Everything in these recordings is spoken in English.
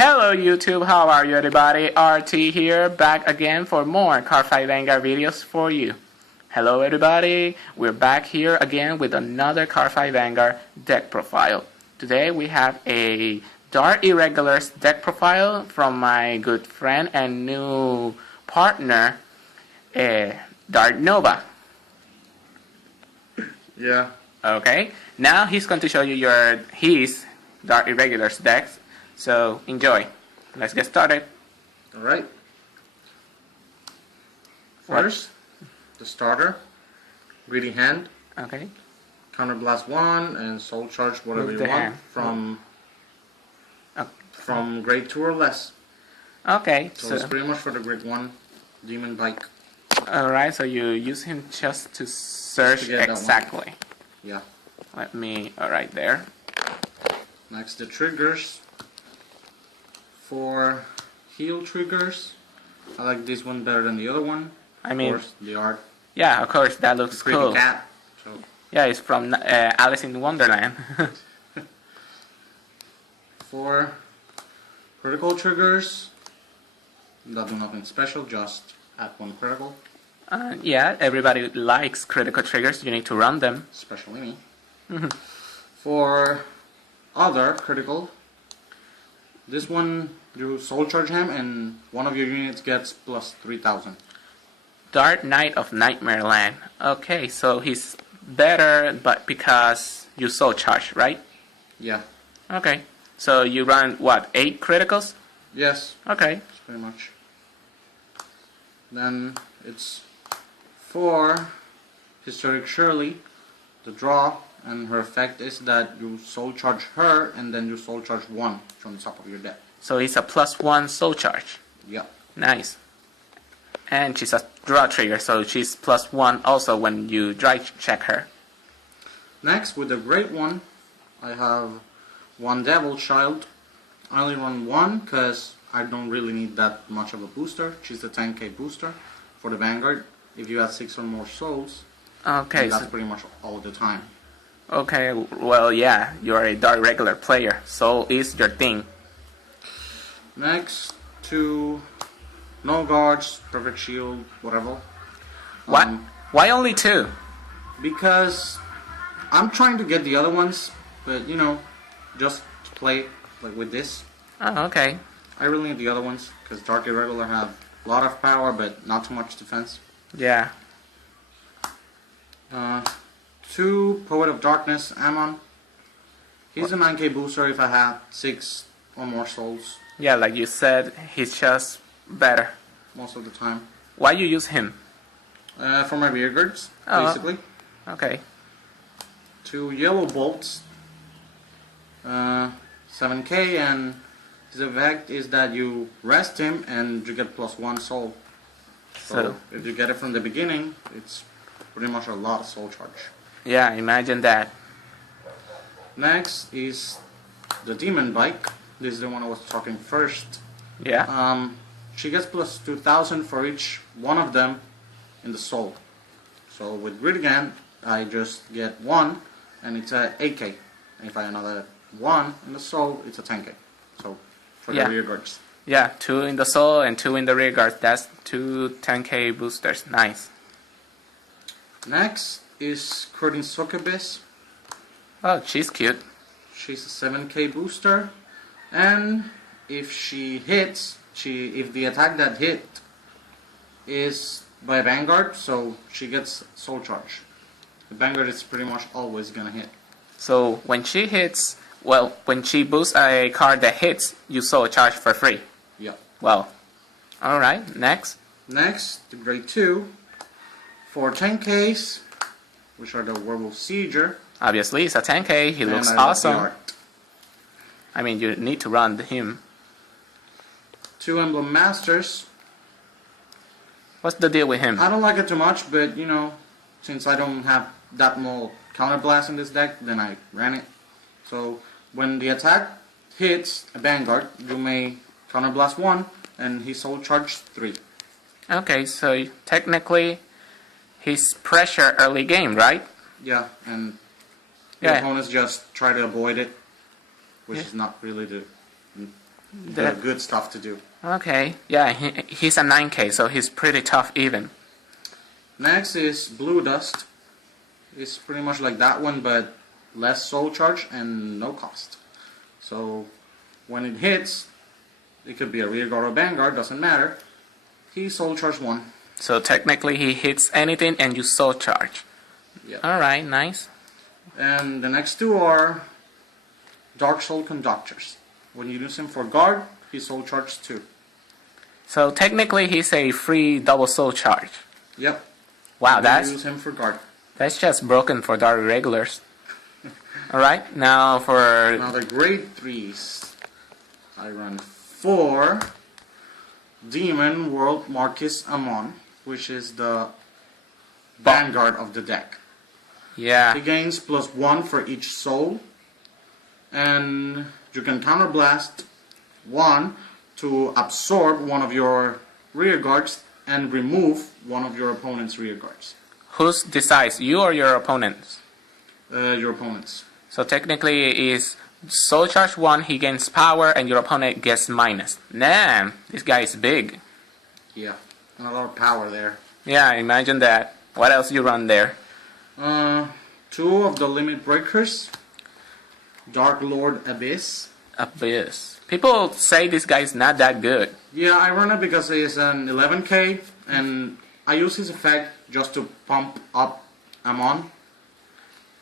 Hello YouTube, how are you everybody? RT here, back again for more Cardfight Vanguard videos for you. Hello everybody, we're back here again with another Cardfight Vanguard deck profile. Today we have a Dark Irregulars deck profile from my good friend and new partner, Dark Nova. Yeah. Okay, now he's going to show you his Dark Irregulars decks. So enjoy. Let's get started. Alright. First, the starter. Greedy Hand. Okay. Counterblast 1 and Soul Charge whatever Move you the want hand. from grade 2 or less. Okay. So it's pretty much for the grade 1 Demon Bike. Alright, so you use him just to search get exactly. Yeah. Let me, alright there. Next, the triggers. For heal triggers, I like this one better than the other one. I mean, of course, the art. Yeah, of course, that looks Pretty cool. cat. So. Yeah, it's from Alice in Wonderland. For critical triggers, that do nothing special, just add one critical. Yeah, everybody likes critical triggers, you need to run them. Especially me. For other critical, this one you soul charge him and one of your units gets plus 3000. Dark Knight of Nightmare Land. Okay, so he's better, but because you soul charge, right? Yeah. Okay, so you run what, 8 criticals? Yes. Okay. That's pretty much. Then it's for Historic Shirley, the draw, and her effect is that you soul charge her and then you soul charge 1 from the top of your deck. So it's a +1 soul charge. Yeah. Nice. And she's a draw trigger, so she's +1 also when you drive check her. Next, with the great one, I have one Devil Child. I only run one because I don't really need that much of a booster. She's a 10k booster for the Vanguard. If you have 6 or more souls, Okay. that's pretty much all the time. Okay, well yeah, you're a Dark regular player, soul is your thing. Next, to no guards, perfect shield, whatever. What? Why only 2? Because I'm trying to get the other ones, but you know, just to play like with this. Oh, okay. I really need the other ones because Dark Irregular have a lot of power, but not too much defense. Yeah. 2 Poet of Darkness, Ammon. He's a 9k booster if I have 6 or more souls. Yeah, like you said, he's just better. Most of the time. Why you use him? For my rear guards, Oh. basically. Okay. 2 Yellow Bolts. 7k, and the effect is that you rest him and you get +1 soul. So if you get it from the beginning, it's pretty much a lot of soul charge. Yeah, imagine that. Next is the Demon Bike. This is the one I was talking first. Yeah. She gets plus 2000 for each one of them in the soul. So with Grid again, I just get 1 and it's a 8k. And if I another 1 in the soul, it's a 10k. So for the rear guards. Yeah, 2 in the soul and 2 in the rear guard. That's 2 10k boosters. Nice. Next is Curtin Succubus. Oh, she's cute. She's a 7k booster. And if she hits, if the attack that hit is by Vanguard, so she gets soul charge. The Vanguard is pretty much always gonna hit. So when she hits, well, when she boosts a card that hits, you soul charge for free. Yeah. Well, alright, next. Next, the grade 2 for 10ks, which are the Werewolf Sieger. Obviously, it's a 10k, he looks I love the awesome. art. I mean, you need to run him. 2 Emblem Masters. What's the deal with him? I don't like it too much, but you know, since I don't have that more counterblast in this deck, then I ran it. So when the attack hits a Vanguard, you may counterblast 1 and he soul charge 3. Okay, so technically he's pressure early game, right? Yeah, and the opponents just try to avoid it, which is not really the the good stuff to do. Okay, yeah, he's a 9K, so he's pretty tough even. Next is Blue Dust. It's pretty much like that one, but less soul charge and no cost. So when it hits, it could be a rearguard or vanguard, doesn't matter. He soul charge 1. So technically he hits anything and you soul charge. Yep. Alright, nice. And the next two are Dark Soul Conductors. When you use him for guard, he soul charges 2. So technically he's a free double soul charge. Yep. Wow, When you use him for guard. that's just broken for the Irregulars. Alright, now for... Now the grade 3s. I run 4 Demon World Marquis Amon, which is the vanguard of the deck. Yeah. He gains +1 for each soul, and you can counterblast 1 to absorb one of your rear guards and remove one of your opponent's rear guards. Who decides, you or your opponents? Your opponents. So technically is soul charge 1, he gains power, and your opponent gets minus. Damn, this guy is big. Yeah, and a lot of power there. Yeah, imagine that. What else you run there? 2 of the Limit Breakers. Dark Lord Abyss. Abyss. People say this guy is not that good. Yeah, I run it because he's an 11k, and I use his effect just to pump up Amon.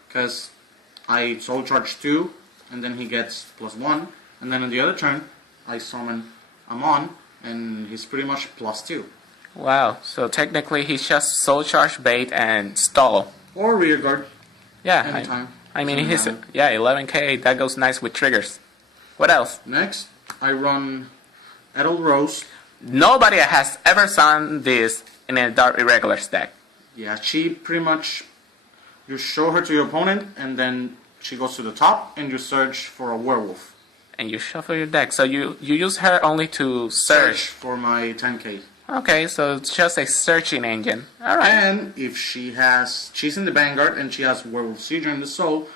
Because I soul charge 2, and then he gets +1, and then in the other turn, I summon Amon, and he's pretty much +2. Wow, so technically he's just soul charge bait and stall. Or rear guard. Yeah, Anytime. I mean Doesn't he's matter. yeah 11k. That goes nice with triggers. What else? Next, I run Edel Rose. Nobody has ever seen this in a Dark Irregulars deck. Yeah, she pretty much, you show her to your opponent, and then she goes to the top, and you search for a werewolf. And you shuffle your deck. So you use her only to search. For my 10k. Okay, so it's just a searching engine. Alright. And if she's in the vanguard and she has werewolf seizure in the soul,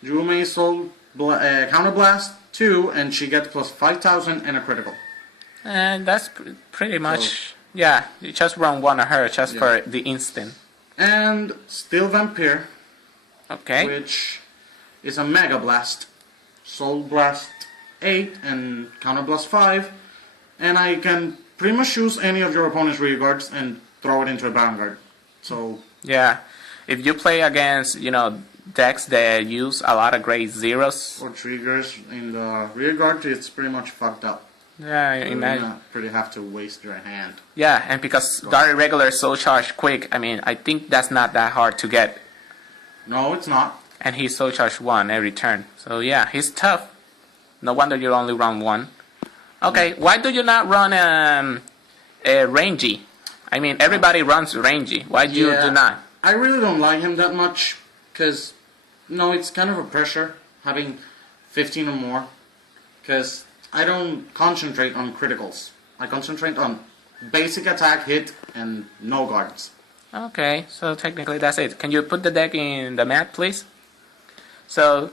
you may soul counterblast 2, and she gets +5,000 and a critical. And that's pretty much, yeah, you just run one of her just for the instant. And Steel Vampire, Okay. which is a Mega Blast. Soul Blast 8 and Counterblast 5. And I can pretty much use any of your opponent's rear guards and throw it into a vanguard. So, Yeah, if you play against, decks that use a lot of grade zeros. or triggers in the rear guard, it's pretty much fucked up. Yeah, You imagine. pretty have to waste your hand. Yeah, and because Dark Irregular is soul charge quick, I mean, I think that's not that hard to get. No, it's not. And he's soul charge 1 every turn. So yeah, he's tough. No wonder you only run 1. Okay, why do you not run a rangy? I mean, everybody runs rangy. Why do you do not? I really don't like him that much, because, it's kind of a pressure having 15 or more, because I don't concentrate on criticals. I concentrate on basic attack, hit, and no guards. Okay, so technically that's it. Can you put the deck in the mat, please? So,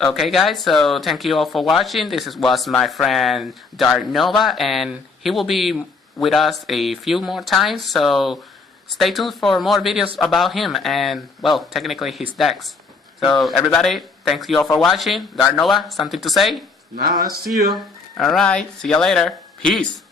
okay guys, so thank you all for watching. This was my friend Dark Nova, and he will be with us a few more times, so stay tuned for more videos about him and, well, technically his decks. So everybody, thank you all for watching. Dark Nova, something to say? Nah, see you. Alright, see you later. Peace.